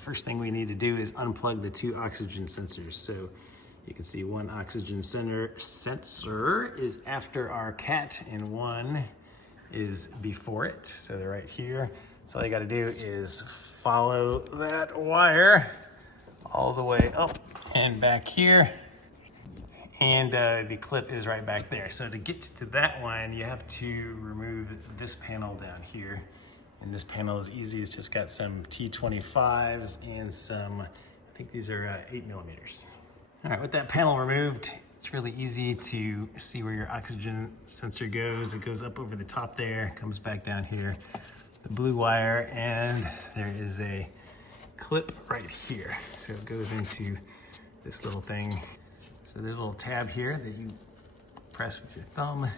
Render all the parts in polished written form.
first thing we need to do is unplug the two oxygen sensors. So you can see one oxygen sensor is after our cat and one is before it. So they're right here. So all you gotta do is follow that wire all the way up and back here. And the clip is right back there. So to get to that one, you have to remove this panel down here. And this panel is easy. It's just got some T25s and some, I think these are 8mm. All right, with that panel removed, it's really easy to see where your oxygen sensor goes. It goes up over the top there, comes back down here, the blue wire, and there is a clip right here. So it goes into this little thing. So there's a little tab here that you press with your thumb.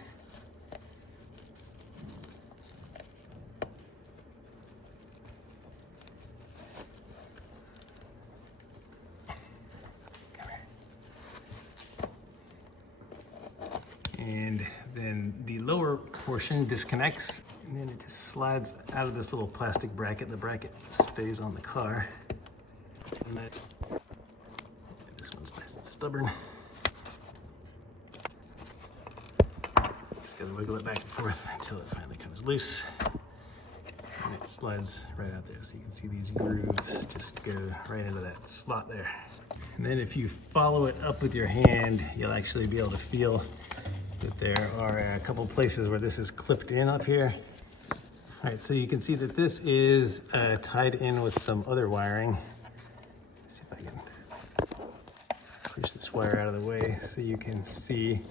And then the lower portion disconnects, and then it just slides out of this little plastic bracket. The bracket stays on the car. And this one's nice and stubborn. Just gotta wiggle it back and forth until it finally comes loose. And it slides right out there. So you can see these grooves just go right into that slot there. And then if you follow it up with your hand, you'll actually be able to feel that there are a couple places where this is clipped in up here. All right, so you can see that this is tied in with some other wiring. Let's see if I can push this wire out of the way so you can see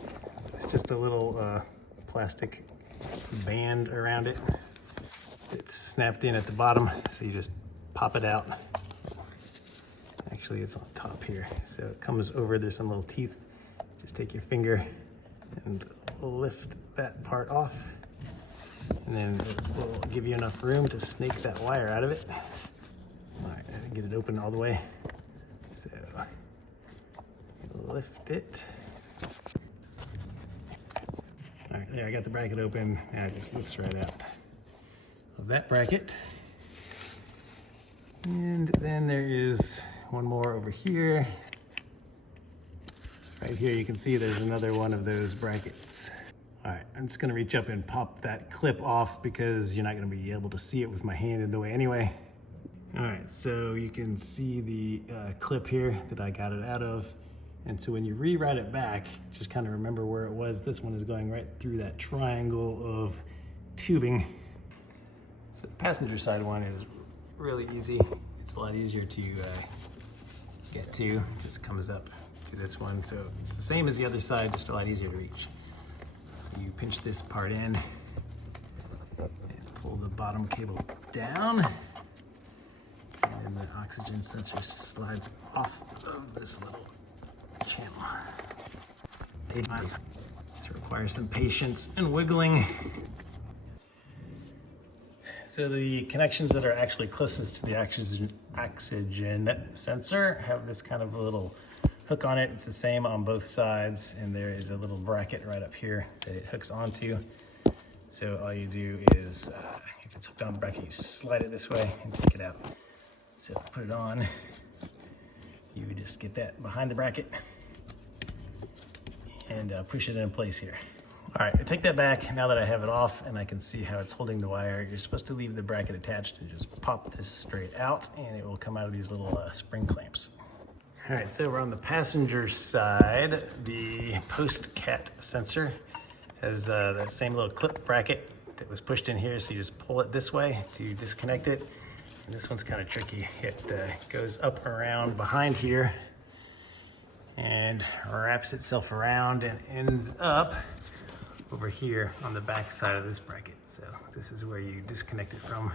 it's just a little plastic band around it. It's snapped in at the bottom, so you just pop it out. Actually, it's on top here. So it comes over, there's some little teeth. Just take your finger and lift that part off, and then it will give you enough room to snake that wire out of it. All right, I didn't get it open all the way, so lift it. All right, there, I got the bracket open. Now it just lifts right out of that bracket. And then there is one more over here. Right here, you can see there's another one of those brackets. All right, I'm just gonna reach up and pop that clip off because you're not gonna be able to see it with my hand in the way anyway. All right, so you can see the clip here that I got it out of. And so when you rewrite it back, just kind of remember where it was. This one is going right through that triangle of tubing. So the passenger side one is really easy. It's a lot easier to get to. It just comes up to this one. So it's the same as the other side, just a lot easier to reach. So you pinch this part in and pull the bottom cable down. And the oxygen sensor slides off of this little channel. This requires some patience and wiggling. So the connections that are actually closest to the oxygen sensor have this kind of a little hook on it. It's the same on both sides, and there is a little bracket right up here that it hooks onto. So all you do is, if it's hooked on the bracket, you slide it this way and take it out. So put it on, you just get that behind the bracket and push it in place here. All right, I take that back now that I have it off and I can see how it's holding the wire. You're supposed to leave the bracket attached and just pop this straight out, and it will come out of these little spring clamps. All right, so we're on the passenger side. The post-cat sensor has that same little clip bracket that was pushed in here, so you just pull it this way to disconnect it. And this one's kind of tricky. It goes up around behind here and wraps itself around and ends up over here on the back side of this bracket. So this is where you disconnect it from.